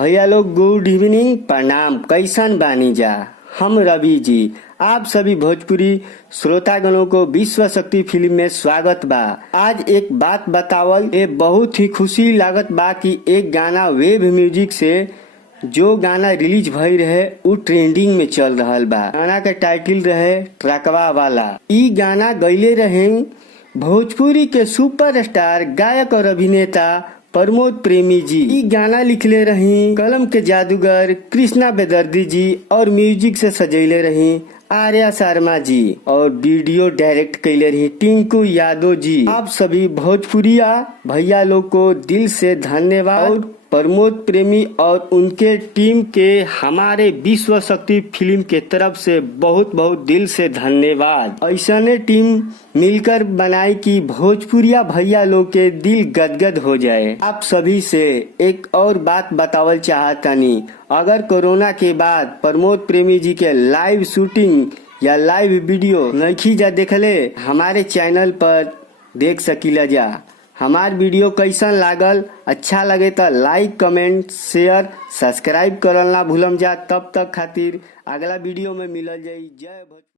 भैया लोग good evening, प्रणाम। कैसन बानी जा? हम रवि जी आप सभी भोजपुरी श्रोतागणों को विश्व शक्ति फिल्म में स्वागत बा। आज एक बात बतावल ये बहुत ही खुशी लागत बा कि एक गाना वेब म्यूजिक से जो गाना रिलीज भई रहे उ ट्रेंडिंग में चल रहल बा। गाना का टाइटल रहे ट्रकवा वाला। ई गाना गईले रहे भोजपुरी के सुपरस्टार गायक और अभिनेता प्रमोद प्रेमी जी। ई गाना लिखले रही कलम के जादूगर कृष्णा बेदर्दी जी और म्यूजिक से सजैले रही आर्या शर्मा जी और वीडियो डायरेक्ट कैले रही टिंकू यादव जी। आप सभी भोजपुरिया भैया लोग को दिल से धन्यवाद और प्रमोद प्रेमी और उनके टीम के हमारे विश्व शक्ति फिल्म के तरफ से बहुत बहुत दिल से धन्यवाद। ऐसने टीम मिलकर बनाई कि भोजपुरिया भैया लोग के दिल गदगद हो जाए। आप सभी से एक और बात बतावल चाहतनी, अगर कोरोना के बाद प्रमोद प्रेमी जी के लाइव शूटिंग या लाइव वीडियो नहीं जा देखले हमारे चैनल पर देख सकीला जा। हमार वीडियो कैसन लागल, अच्छा लगे तो लाइक कमेंट शेयर सब्सक्राइब करल ना भूलम जा। तब तक खातिर अगला वीडियो में मिलल जाई। जय भोजपुरी।